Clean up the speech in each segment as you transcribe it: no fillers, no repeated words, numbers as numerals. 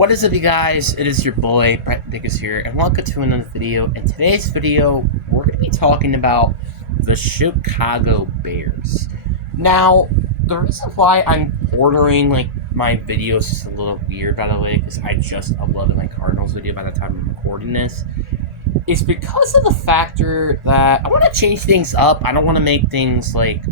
What is up, you guys? It is your boy, Brett Dickus here, and welcome to another video. In today's video, we're going to be talking about the Chicago Bears. Now, the reason why I'm ordering, my videos is a little weird, by the way, because I just uploaded my Cardinals video by the time I'm recording this, is because of the factor that I want to change things up. I don't want to make things like,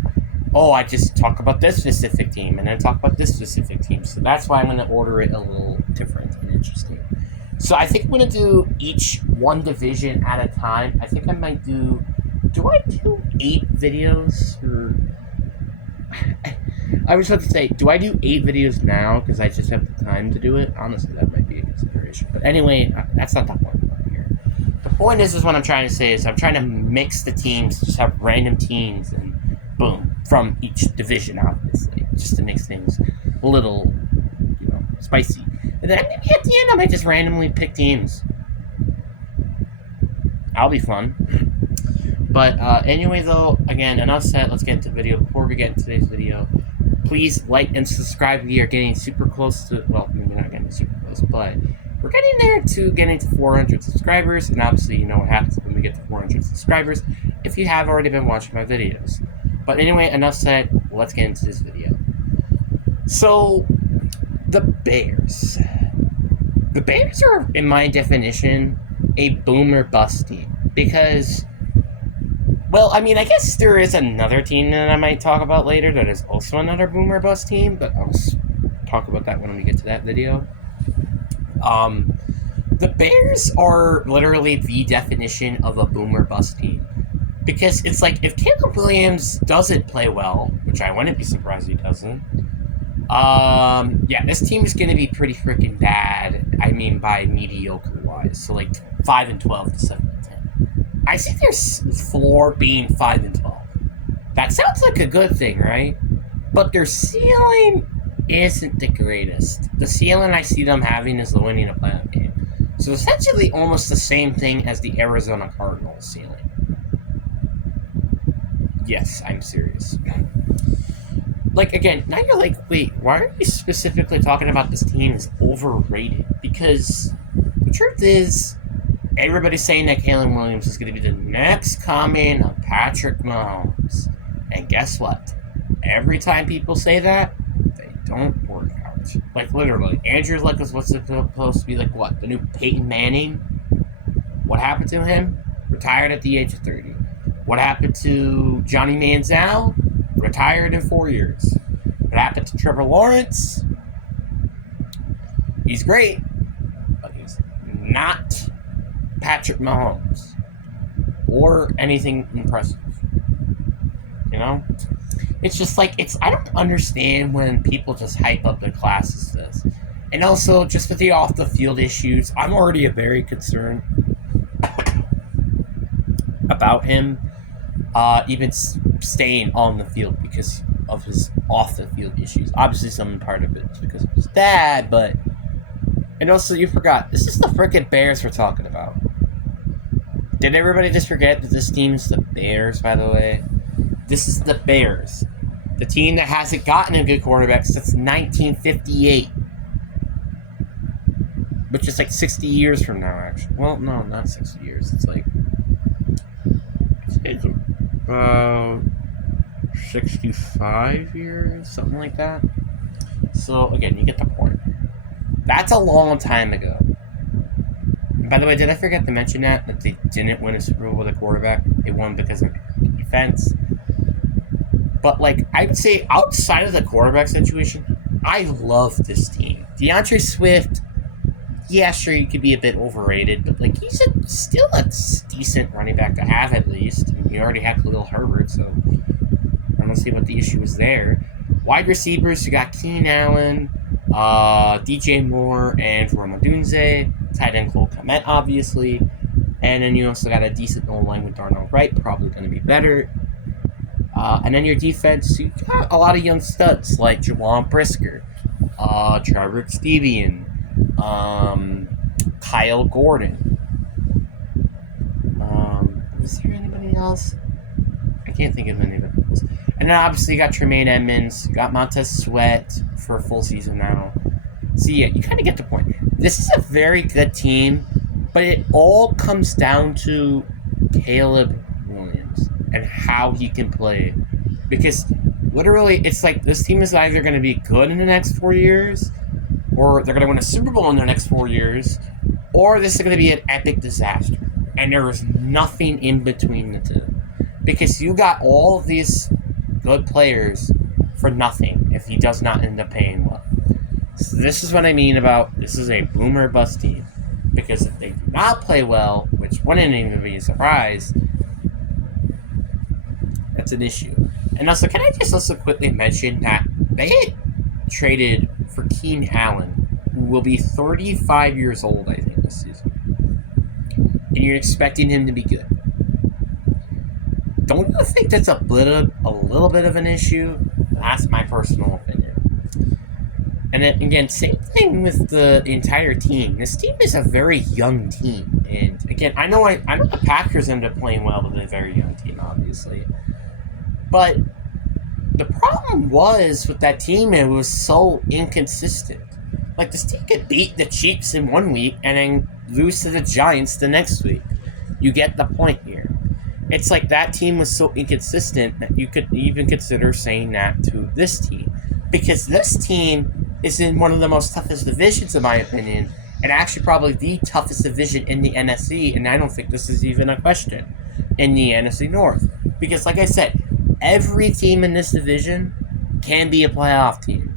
oh, I just talk about this specific team and then talk about this specific team. So that's why I'm going to order it a little different and interesting. So I think I'm going to do each one division at a time. I think I might do I do 8 videos? Or I was about to say, do I do 8 videos now because I just have the time to do it? Honestly, that might be a consideration. But anyway, that's not the point here. The point is what I'm trying to say is I'm trying to mix the teams, just have random teams and boom, from each division, obviously, just to make things a little, spicy. And then maybe at the end, I might just randomly pick teams. That'll be fun. But anyway, though, again, enough said. Let's get into the video. Before we get into today's video, please like and subscribe. We are getting super close to, well, maybe not getting super close, but we're getting there to getting to 400 subscribers. And obviously, you know what happens when we get to 400 subscribers if you have already been watching my videos. But anyway, enough said, let's get into this video. So, the Bears. The Bears are, in my definition, a boom or bust team. Because, well, I mean, I guess there is another team that I might talk about later that is also another boom or bust team, but I'll talk about that when we get to that video. The Bears are literally the definition of a boom or bust team. Because it's like, if Caleb Williams doesn't play well, which I wouldn't be surprised he doesn't, yeah, this team is going to be pretty freaking bad. I mean, by mediocre-wise. So, 5-12 to 7-10. I see their floor being 5-12. That sounds like a good thing, right? But their ceiling isn't the greatest. The ceiling I see them having is the winning a playoff game. So, essentially, almost the same thing as the Arizona Cardinals ceiling. Yes, I'm serious. Again, now you're like, wait, why are you specifically talking about this team as overrated? Because the truth is, everybody's saying that Caleb Williams is going to be the next coming of Patrick Mahomes. And guess what? Every time people say that, they don't work out. Literally, Andrew Luck is what's supposed to be what? The new Peyton Manning? What happened to him? Retired at the age of 30. What happened to Johnny Manziel? Retired in 4 years. What happened to Trevor Lawrence? He's great, but he's not Patrick Mahomes or anything impressive. It's just I don't understand when people just hype up their classes this. And also, just with the off-the-field issues, I'm already very concerned about him. Even staying on the field because of his off-the-field issues. Obviously, some part of it is because of his dad, but... And also, you forgot, this is the frickin' Bears we're talking about. Did everybody just forget that this team is the Bears, by the way? This is the Bears. The team that hasn't gotten a good quarterback since 1958. Which is 60 years from now, actually. Well, no, not 60 years. It's about 65 years, something like that. So, again, you get the point. That's a long time ago. And by the way, did I forget to mention that they didn't win a Super Bowl with a quarterback? They won because of defense. But, I would say outside of the quarterback situation, I love this team. DeAndre Swift, yeah, sure, he could be a bit overrated, but, he's still a decent running back to have, at least. And you already had Khalil Herbert, so I don't see what the issue was there. Wide receivers, you got Keenan Allen, DJ Moore, and Rome Odunze. Tight end Cole Kmet, obviously. And then you also got a decent O-line with Darnell Wright, probably going to be better. And then your defense, you got a lot of young studs, like Jawan Brisker, Trevor Stevian, Kyle Gordon. Is there anybody else? I can't think of anybody else. And then obviously you got Tremaine Edmonds, you got Montez Sweat for a full season now. So yeah, you kind of get the point. This is a very good team, but it all comes down to Caleb Williams and how he can play. Because literally, it's like this team is either going to be good in the next 4 years, or they're going to win a Super Bowl in the next 4 years, or this is going to be an epic disaster. And there is nothing in between the two. Because you got all of these good players for nothing if he does not end up paying well. So this is what I mean about this is a boomer bust team. Because if they do not play well, which wouldn't even be a surprise, that's an issue. And also, can I just also quickly mention that they traded for Keenan Allen, who will be 35 years old, I think, this season. And you're expecting him to be good. Don't you think that's a little bit of an issue? That's my personal opinion. And then, again, same thing with the entire team. This team is a very young team. And, again, I know the Packers end up playing well with a very young team, obviously. But the problem was with that team, it was so inconsistent. Like, this team could beat the Chiefs in 1 week and then lose to the Giants the next week. You get the point here. It's like that team was so inconsistent that you could even consider saying that to this team. Because this team is in one of the most toughest divisions, in my opinion, and actually probably the toughest division in the NFC, and I don't think this is even a question, in the NFC North. Because, like I said, every team in this division can be a playoff team.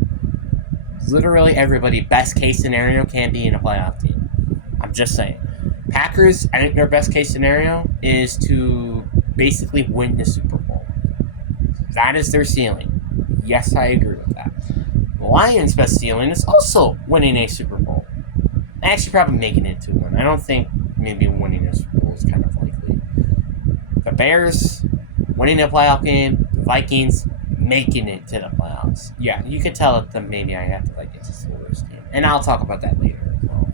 Literally everybody, best case scenario, can be in a playoff team. I'm just saying. Packers, I think their best case scenario is to basically win the Super Bowl. That is their ceiling. Yes, I agree with that. The Lions' best ceiling is also winning a Super Bowl. Actually, probably making it to one. I don't think maybe winning a Super Bowl is kind of likely. The Bears, winning a playoff game. The Vikings, making it to the playoffs. Yeah, you could tell that maybe I have to like it's a Steelers team. And I'll talk about that later as well.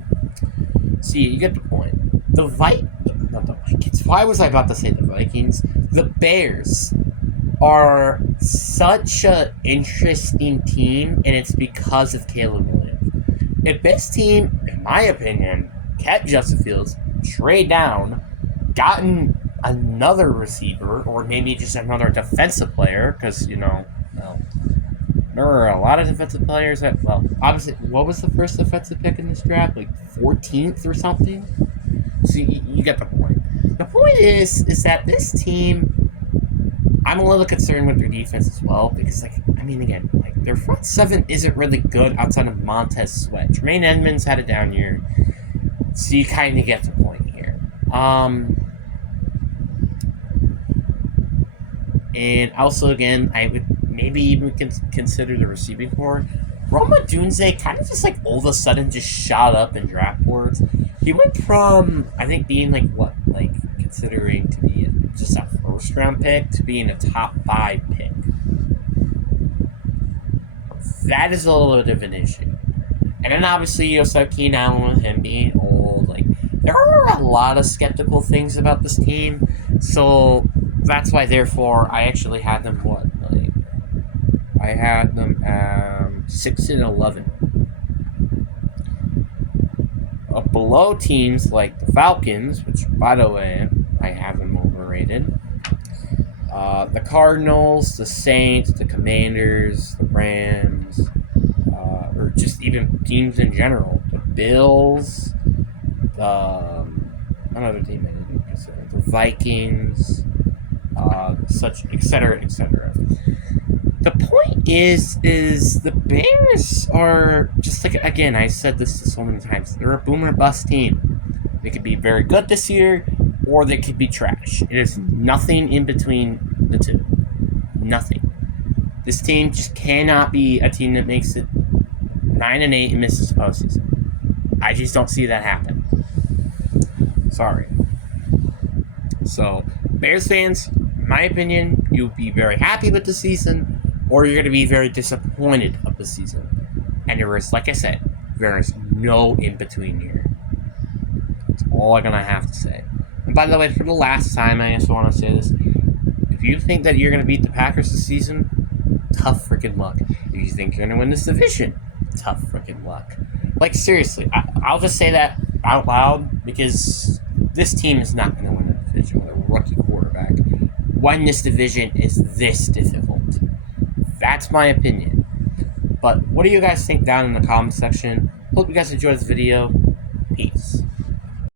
See, you get the point. The Vikings. Why was I about to say the Vikings? The Bears are such an interesting team, and it's because of Caleb Williams. If this team, in my opinion, kept Justin Fields, trade down, gotten another receiver, or maybe just another defensive player, because, there are a lot of defensive players that, obviously, what was the first defensive pick in this draft? Like 14th or something? So you get the point. The point is that this team, I'm a little concerned with their defense as well, because, their front seven isn't really good outside of Montez Sweat. Tremaine Edmonds had a down year, so you kind of get the point here. And also, again, I would maybe even consider the receiving core. Rome Odunze kind of just, all of a sudden just shot up in draft boards. He went from, I think, being, considering to be just a first-round pick to being a top 5 pick. That is a little bit of an issue. And then, obviously, you also have Keenan Allen with him being old. There are a lot of skeptical things about this team. So, that's why, therefore, I actually had them, I had them 6-11. Below teams like the Falcons, which, by the way, I have them overrated. The Cardinals, the Saints, the Commanders, the Rams, or just even teams in general. The Bills, another team I didn't consider. The Vikings, such, etc., etc. The point is the Bears are just again, I said this so many times, they're a boomer bust team. They could be very good this year, or they could be trash. It is nothing in between the two. Nothing. This team just cannot be a team that makes it 9-8 and misses the postseason. I just don't see that happen. Sorry. So, Bears fans, in my opinion, you'll be very happy with the season, or you're going to be very disappointed of the season. And there is, like I said, there is no in-between here. That's all I'm going to have to say. And by the way, for the last time, I just want to say this. If you think that you're going to beat the Packers this season, tough freaking luck. If you think you're going to win this division, tough freaking luck. Like, seriously, I'll just say that out loud because this team is not going to win a division with a rookie quarterback when this division is this difficult. That's my opinion. But what do you guys think down in the comment section? Hope you guys enjoyed this video. Peace.